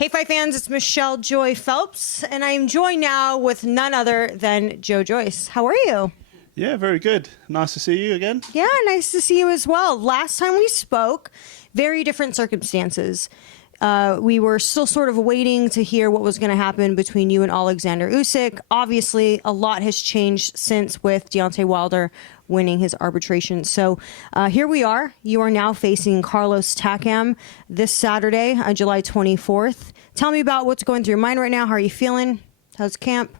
Hey, Fight fans, it's Michelle Joy Phelps, and I am joined now with none other than Joyce. How are you? Yeah, very good. Nice to see you again. Yeah, nice to see you as well. Last time we spoke, very different circumstances. We were still sort of waiting to hear what was going to happen between you and Oleksander Usyk. Obviously, a lot has changed since with Deontay Wilder winning his arbitration. So here we are. You are now facing Carlos Takam this Saturday, July 24th. Tell me about what's going through your mind right now. How are you feeling? How's camp?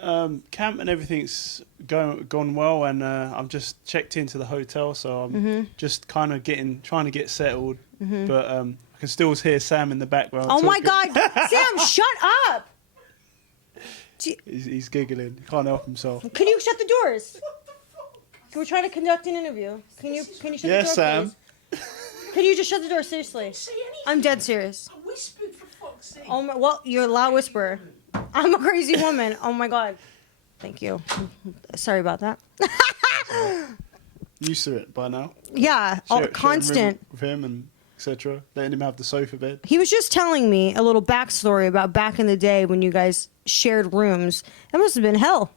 Camp and everything's gone well, and I'm just checked into the hotel, so I'm just kind of trying to get settled. But I can still hear Sam in the background. Oh my God, Sam, shut up! He's giggling. He can't help himself. Can you shut the doors? We're trying to conduct an interview. Can you shut the door? Yes, Sam. Please? Can you just shut the door? Seriously, I'm dead serious. I whispered, for fuck's sake. Oh my, well, you're a loud whisperer. I'm a crazy woman. Oh my God. Thank you. Sorry about that. Used to it by now. Yeah, constant. With him and etc. Letting him have the sofa bed. He was just telling me a little backstory about back in the day when you guys shared rooms. It must have been hell.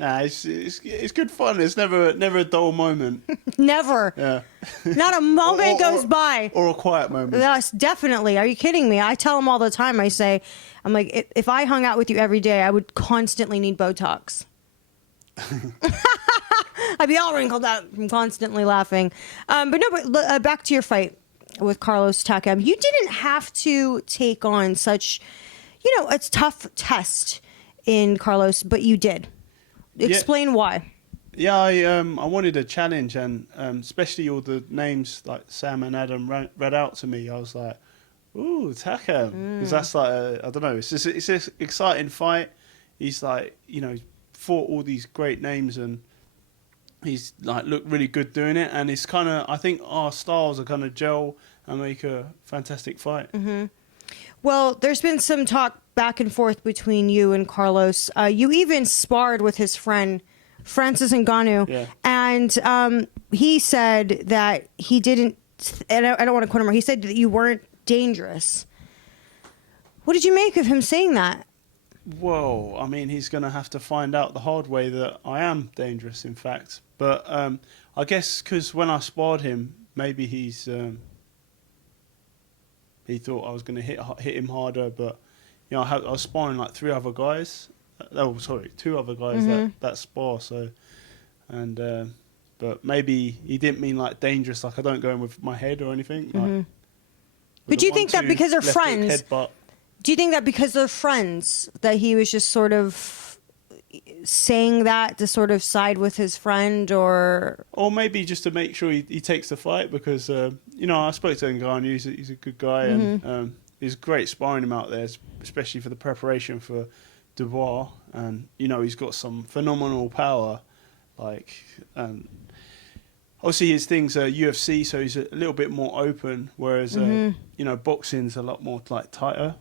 Nah, it's good fun. It's never a dull moment. Never. Yeah. Not a moment goes by. Or a quiet moment. Yes, definitely. Are you kidding me? I tell him all the time. I'm like, if I hung out with you every day, I would constantly need Botox. I'd be all wrinkled out from constantly laughing. But back to your fight with Carlos Takam. You didn't have to take on such, a tough test in Carlos, but you did. Explain why. Yeah, I wanted a challenge, and especially all the names like Sam and Adam read out to me. I was like, ooh, Takam. Because that's like, I don't know, it's an exciting fight. He's like, fought all these great names, and he's like looked really good doing it. And it's kind of, I think our styles are kind of gel and make a fantastic fight. Well, there's been some talk back and forth between you and Carlos. You even sparred with his friend, Francis Ngannou. Yeah. And he said that he didn't, and I don't want to quote him, he said that you weren't dangerous. What did you make of him saying that? Well, I mean, he's going to have to find out the hard way that I am dangerous, in fact. But I guess because when I sparred him, maybe he thought I was going to hit him harder. But I was sparring like two other guys that spar. So, and but maybe he didn't mean like dangerous. Like I don't go in with my head or anything. Like, but do you think that because they're friends? Headbutt. Do you think that because they're friends that he was just sort of saying that to sort of side with his friend, or maybe just to make sure he takes the fight? Because I spoke to Ngannou. He's a good guy, and he's great sparring him out there, especially for the preparation for Dubois. And he's got some phenomenal power, obviously his things are UFC, so he's a little bit more open, whereas boxing's a lot more like tighter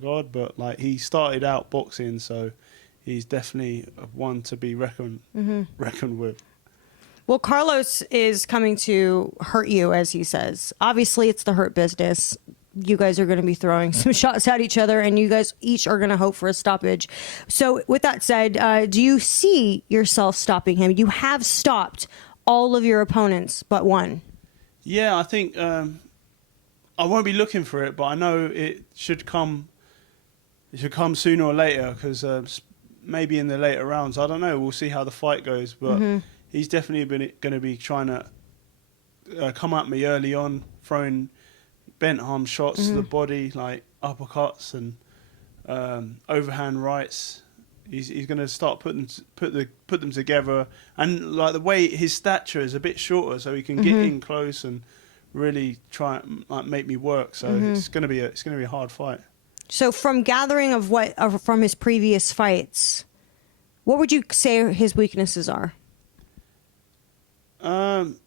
guard. But like he started out boxing, so he's definitely one to be reckoned with. Well, Carlos is coming to hurt you, as he says. Obviously, it's the hurt business. You guys are going to be throwing some shots at each other, and you guys each are going to hope for a stoppage. So with that said, do you see yourself stopping him? You have stopped all of your opponents but one. Yeah, I think I won't be looking for it, but I know it should come. It should come sooner or later, because maybe in the later rounds. I don't know. We'll see how the fight goes, but he's definitely going to be trying to come at me early on, throwing bent arm shots to the body, like uppercuts and overhand rights. He's going to start put them together, and like the way his stature is a bit shorter, so he can get in close and really try and like make me work. So it's going to be a hard fight. So from gathering of from his previous fights, what would you say his weaknesses are? I'm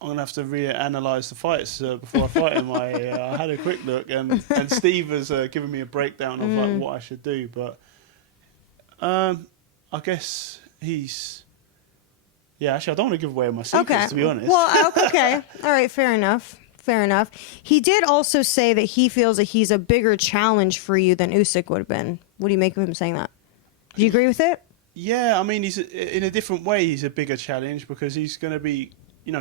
going to have to reanalyze the fights before I fight him. I had a quick look, and Steve has given me a breakdown of like what I should do, but I guess he's... Yeah, actually, I don't want to give away my secrets, to be honest. Well, okay. All right, fair enough. fair enough. He did also say that he feels that he's a bigger challenge for you than Usyk would have been. What do you make of him saying that? Do you agree with it? Yeah, I mean, he's in a different way. He's a bigger challenge because he's going to be,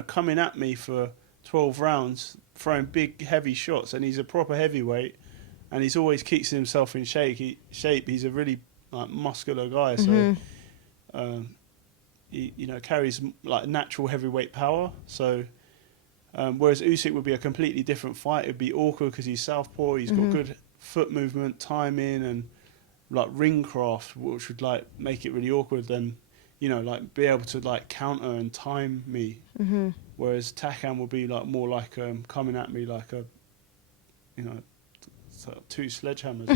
coming at me for 12 rounds, throwing big, heavy shots, and he's a proper heavyweight, and he's always keeps himself in shape. He's a really muscular guy, so he carries like natural heavyweight power. So whereas Usyk would be a completely different fight. It'd be awkward because he's southpaw. He's got good foot movement, timing, and like ring craft, which would like make it really awkward. Then be able to like counter and time me. Whereas Takam would be like more like coming at me like a two sledgehammers.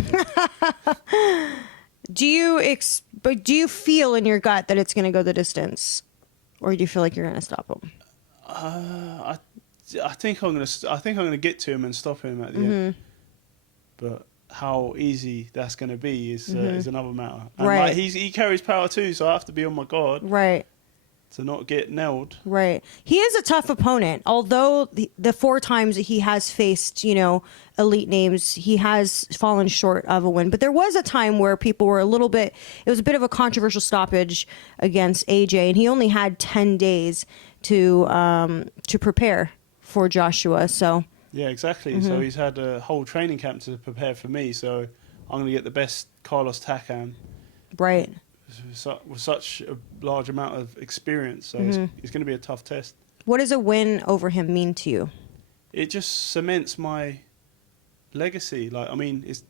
Do you feel in your gut that it's going to go the distance, or do you feel like you're going to stop him? I think I'm gonna get to him and stop him at the end. But how easy that's going to be is another matter. And right. He carries power too, so I have to be on my guard. Right. To not get nailed. Right. He is a tough opponent. Although the 4 times that he has faced, elite names, he has fallen short of a win. But there was a time where people were it was a bit of a controversial stoppage against AJ, and he only had 10 days to prepare for Joshua. So yeah, exactly. So he's had a whole training camp to prepare for me. So I'm going to get the best Carlos Takam. Right. With such a large amount of experience, so it's going to be a tough test. What does a win over him mean to you? It just cements my legacy. Like, I mean, it's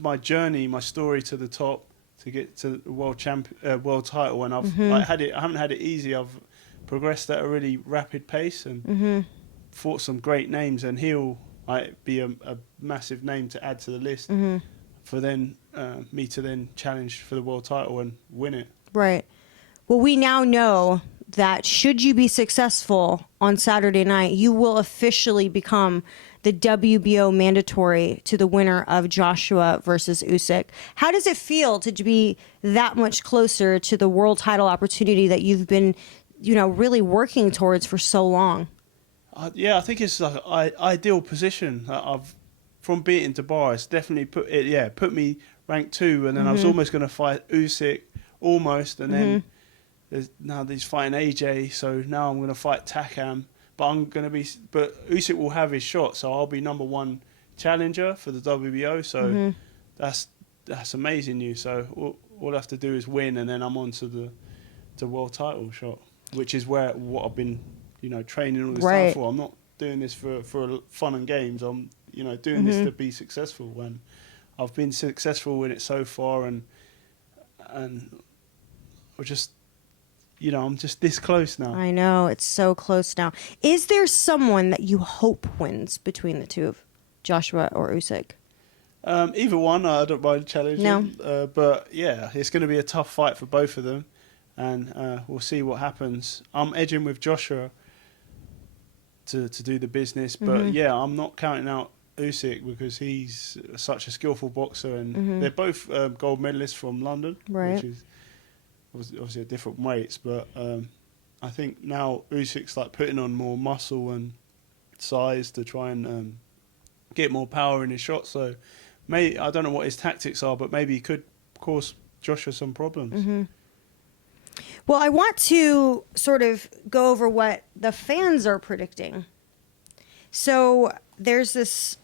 my journey, my story to the top to get to the world title, and I've I haven't had it easy. I've progressed at a really rapid pace and fought some great names, and he'll be a massive name to add to the list. For me to then challenge for the world title and win it. Right. Well, we now know that should you be successful on Saturday night, you will officially become the WBO mandatory to the winner of Joshua versus Usyk. How does it feel to be that much closer to the world title opportunity that you've been, really working towards for so long? I think it's like an ideal position. From beating Dubois, it's definitely put me ranked 2, and then I was almost going to fight Usyk, and then he's fighting AJ, so now I'm going to fight Takam, but Usyk will have his shot, so I'll be number 1 challenger for the WBO, so that's amazing news. So all I have to do is win, and then I'm on to the world title shot, which is what I've been training all this time for. I'm not doing this for fun and games. I'm doing this to be successful, when I've been successful in it so far, and I'm just this close now. I know, it's so close now. Is there someone that you hope wins between the two of Joshua or Usyk? Either one, I don't mind challenging. No. But yeah, it's going to be a tough fight for both of them, and we'll see what happens. I'm edging with Joshua to do the business, but yeah, I'm not counting out Usyk because he's such a skillful boxer, and they're both gold medalists from London, which is obviously at different weights. But I think now Usyk's like putting on more muscle and size to try and get more power in his shot. So I don't know what his tactics are, but maybe he could cause Joshua some problems. Well, I want to sort of go over what the fans are predicting. So there's this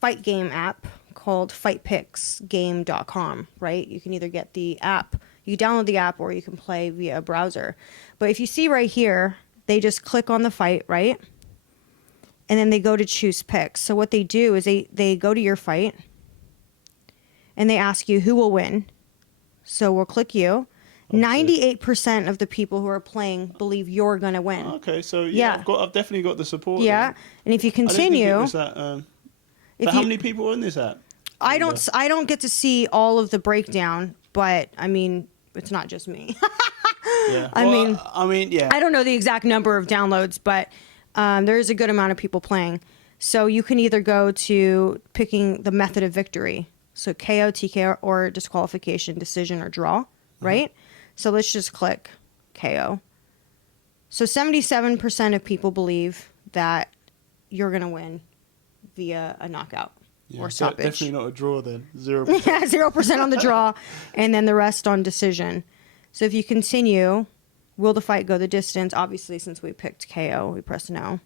fight game app called fightpicksgame.com, right? You can either get the app, you download the app, or you can play via a browser. But if you see right here, they just click on the fight, right? And then they go to choose picks. So what they do is they go to your fight and they ask you who will win. So we'll click you. 98% of the people who are playing believe you're going to win. Okay, so yeah. I've definitely got the support. Yeah, there. And if you continue, I didn't think it was that, how many people are in this app? I don't get to see all of the breakdown, but I mean, it's not just me. Yeah. I mean, yeah. I don't know the exact number of downloads, but there is a good amount of people playing. So you can either go to picking the method of victory, so KO, TKO, or disqualification, decision, or draw, right? So let's just click KO. So 77% of people believe that you're going to win via a knockout or stoppage. Definitely not a draw then. 0%. Yeah, 0% on the draw, and then the rest on decision. So if you continue, will the fight go the distance? Obviously, since we picked KO, we press no.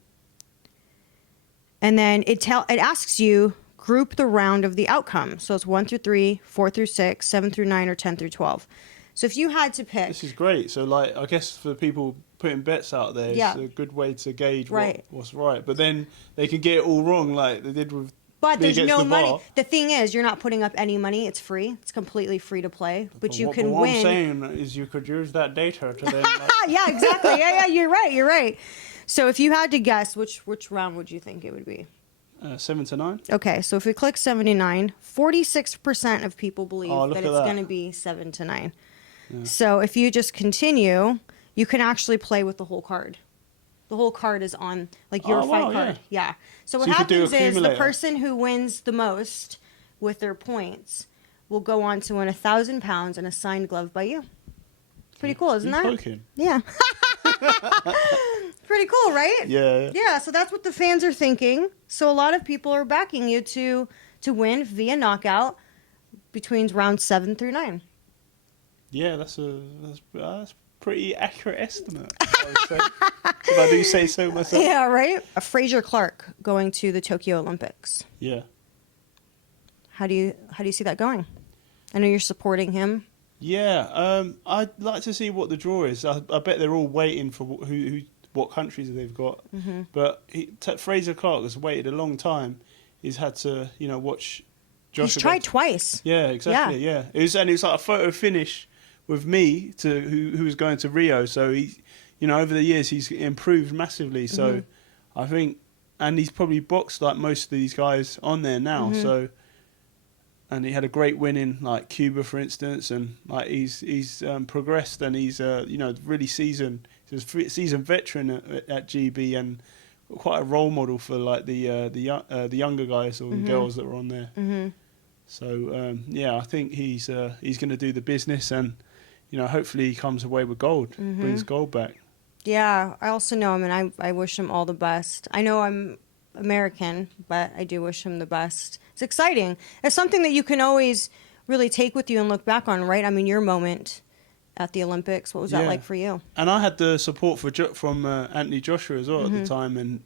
And then it asks you, group the round of the outcome. So it's 1 through 3, 4 through 6, 7 through 9, or 10 through 12. So if you had to pick... This is great. So, like, I guess for people putting bets out there, it's a good way to gauge what's right. But then they can get it all wrong, like they did with... But there's no money. The thing is, you're not putting up any money. It's free. It's completely free to play. But you can win. What I'm saying is you could use that data to then... Like... Yeah, exactly. Yeah, you're right. So if you had to guess, which round would you think it would be? 7 to 9. Okay, so if we click 79, 46% of people believe that it's going to be 7 to 9. Yeah. So if you just continue, you can actually play with the whole card. The whole card is on, like, your fight card. Yeah. So what happens is the person who wins the most with their points will go on to win 1,000 pounds and a signed glove by you. Pretty cool, isn't that? Joking. Yeah. Pretty cool, right? Yeah. Yeah, so that's what the fans are thinking. So a lot of people are backing you to win via knockout between rounds 7 through 9. Yeah, that's pretty accurate estimate, I would say. If I do say so myself. Yeah, right? Fraser Clark going to the Tokyo Olympics. Yeah. How do you see that going? I know you're supporting him. Yeah, I'd like to see what the draw is. I bet they're all waiting for what countries they've got. Mm-hmm. But Fraser Clark has waited a long time. He's had to, watch Joshua. He's tried twice. Yeah, exactly. Yeah. It was like a photo finish with me who was going to Rio. So he, over the years he's improved massively. So I think, and he's probably boxed like most of these guys on there now. Mm-hmm. So, and he had a great win in like Cuba, for instance, and like he's progressed, and he's really seasoned. He's a seasoned veteran at GB and quite a role model for like the younger guys or girls that were on there. Mm-hmm. So I think he's going to do the business, and hopefully he comes away with gold, brings gold back. Yeah, I also know him, and I wish him all the best. I know I'm American, but I do wish him the best. It's exciting. It's something that you can always really take with you and look back on, right? I mean, your moment at the Olympics, what was that like for you? And I had the support from Anthony Joshua as well at the time, and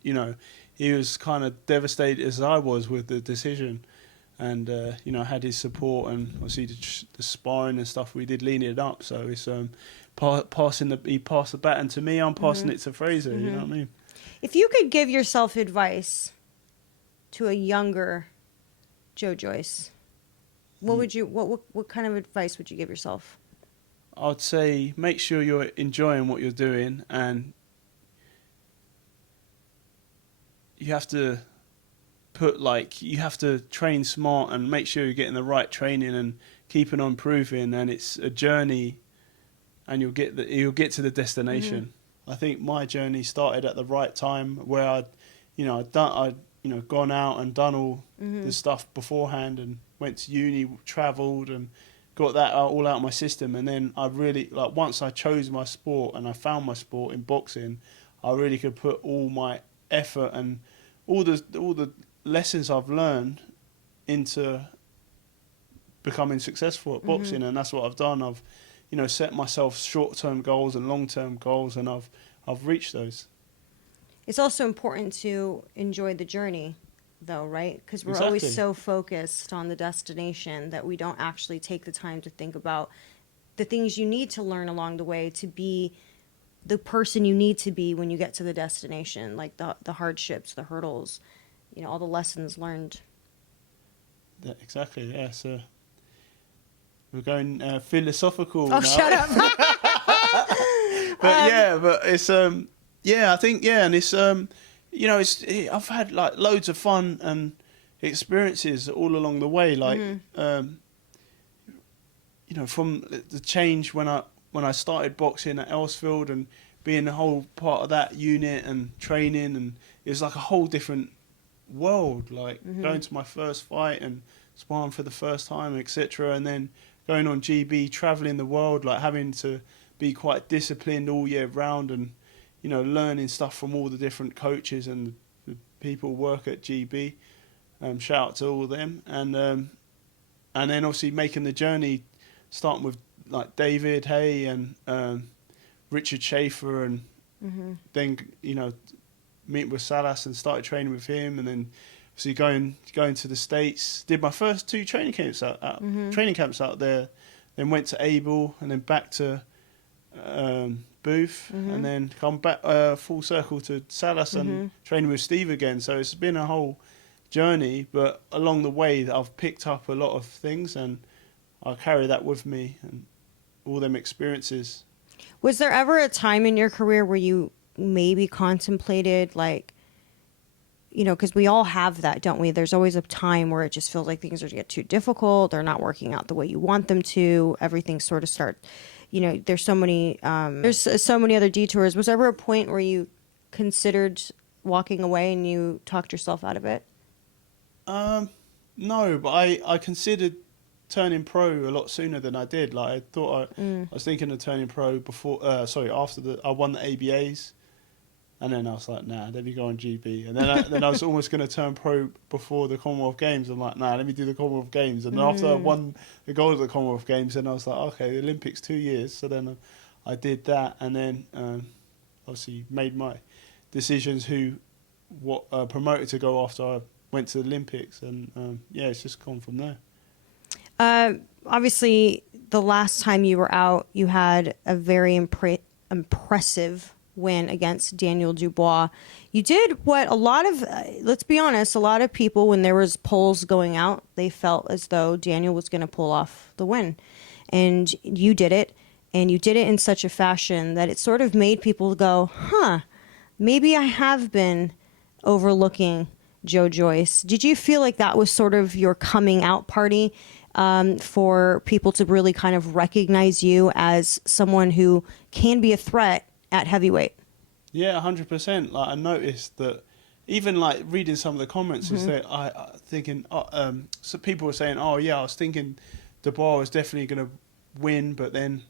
he was kind of devastated as I was with the decision, and I had his support, and obviously the sparring and stuff we did leading it up. So it's he passed the baton to me, I'm passing it to Fraser. You know what I mean? If you could give yourself advice to a younger Joyce, what kind of advice would you give yourself? I'd say make sure you're enjoying what you're doing, and you have to train smart and make sure you're getting the right training and keeping on improving, and it's a journey, and you'll get to the destination. I think my journey started at the right time where I'd gone out and done all the stuff beforehand and went to uni, travelled and got that all out of my system. And then I really, once I chose my sport and I found my sport in boxing, I really could put all my effort and all the lessons I've learned into becoming successful at boxing. And that's what I've done. I've set myself short-term goals and long-term goals, and I've reached those. It's also important to enjoy the journey, though, right? Because we're always so focused on the destination that we don't actually take the time to think about the things you need to learn along the way to be the person you need to be when you get to the destination, like the hardships, the hurdles, all the lessons learned. Exactly, yeah. So we're going philosophical now. Oh, shut up. But it's I think and it's I've had like loads of fun and experiences all along the way, like from the change when I started boxing at Elsfield and being a whole part of that unit and training, and it was like a whole different world, like going to my first fight and sparring for the first time, etc., and then going on GB, traveling the world, like having to be quite disciplined all year round, and learning stuff from all the different coaches and the people work at GB. Shout out to all of them, and then obviously making the journey, starting with like David Hay and Richard Schaefer, and then meeting with Salas and started training with him, and then obviously going to the States. Did my first 2 training camps out there, then went to Abel, and then back to Booth, and then come back full circle to Salas and training with Steve again. So it's been a whole journey, but along the way that I've picked up a lot of things, and I carry that with me and all them experiences. Was there ever a time in your career where you maybe contemplated, like, because we all have that, don't we? There's always a time where it just feels like things are to get too difficult, they're not working out the way you want them to, everything sort of there's so many other detours. Was there ever a point where you considered walking away and you talked yourself out of it? No, but I considered turning pro a lot sooner than I did. Like, I thought I was thinking of turning pro after I won the ABAs, and then I was like, nah, let me go on GB, and then I was almost going to turn pro before the Commonwealth Games. I'm like, nah, let me do the Commonwealth Games, and then after I won the gold at the Commonwealth Games, then I was like, okay, the Olympics 2 years. So then I did that, and then obviously made my decisions what promoted to go after I went to the Olympics, and it's just gone from there. Obviously, the last time you were out, you had a very impressive win against Daniel Dubois. You did what a lot of, let's be honest, a lot of people, when there was polls going out, they felt as though Daniel was going to pull off the win. And you did it, and you did it in such a fashion that it sort of made people go, maybe I have been overlooking Joe Joyce. Did you feel like that was sort of your coming out party for people to really kind of recognize you as someone who can be a threat at heavyweight? Yeah, 100%. Like, I noticed that even like reading some of the comments, is that so people were saying, oh yeah, I was thinking Dubois was definitely going to win, but then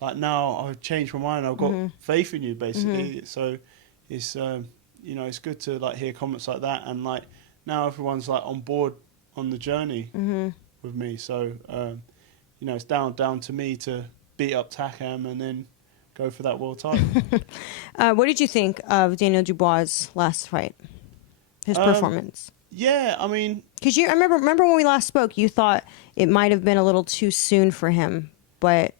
like now I've changed my mind. I've got faith in you, basically. So it's it's good to like hear comments like that, and like now everyone's like on board on the journey with me. So it's down to me to beat up Takam and then go for that world title. What did you think of Daniel Dubois' last fight? His performance? Yeah, I mean, because I remember when we last spoke, you thought it might have been a little too soon for him, but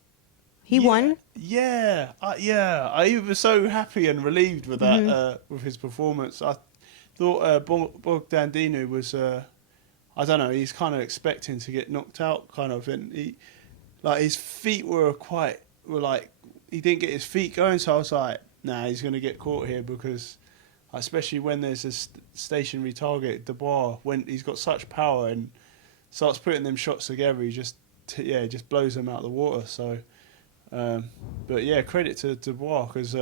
he won. Yeah, I was so happy and relieved with that, with his performance. I thought Bogdan was, I don't know, he's kind of expecting to get knocked out, kind of, and his feet he didn't get his feet going, so I was like, nah, he's going to get caught here, because especially when there's a stationary target, Dubois, when he's got such power and starts putting them shots together, he just blows them out of the water. So, but yeah, credit to Dubois, because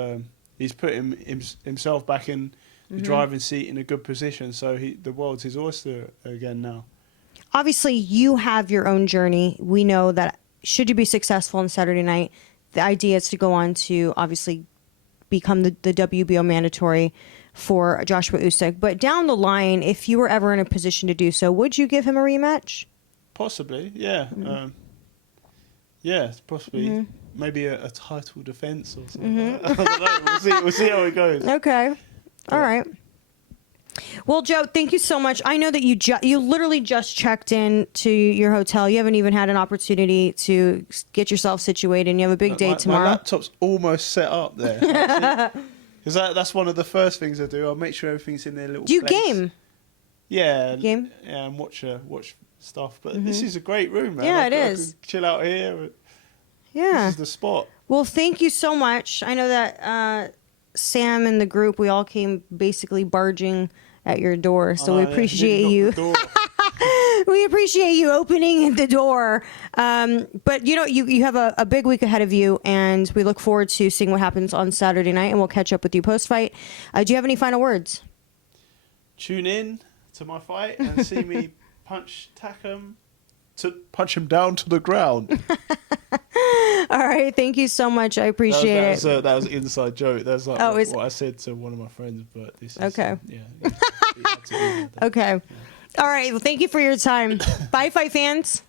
he's put himself back in the driving seat in a good position. So the world's his oyster again now. Obviously, you have your own journey. We know that should you be successful on Saturday night, the idea is to go on to obviously become the WBO mandatory for Joshua Usyk. But down the line, if you were ever in a position to do so, would you give him a rematch? Possibly, yeah. Possibly. Maybe a title defense or something like that. I don't know. We'll see how it goes. Okay. All right. Well, Joe, thank you so much. I know that you literally just checked in to your hotel. You haven't even had an opportunity to get yourself situated, and you have a big day tomorrow. My laptop's almost set up there. Because that's one of the first things I do. I'll make sure everything's in their little Do you place. Game? Yeah. Game? Yeah, and watch stuff. But this is a great room, man. Yeah, it is. I can chill out here. Yeah. This is the spot. Well, thank you so much. I know that Sam and the group, we all came basically barging at your door, so we appreciate you. We appreciate you opening the door. But you have a big week ahead of you, and we look forward to seeing what happens on Saturday night, and we'll catch up with you post-fight. Do you have any final words? Tune in to my fight and see me punch Takam to punch him down to the ground. All right. Thank you so much. I appreciate it. That was an inside joke. That's like what I said to one of my friends. But this is, okay. Yeah. Okay. All right. Well, thank you for your time. Bye, fight fans.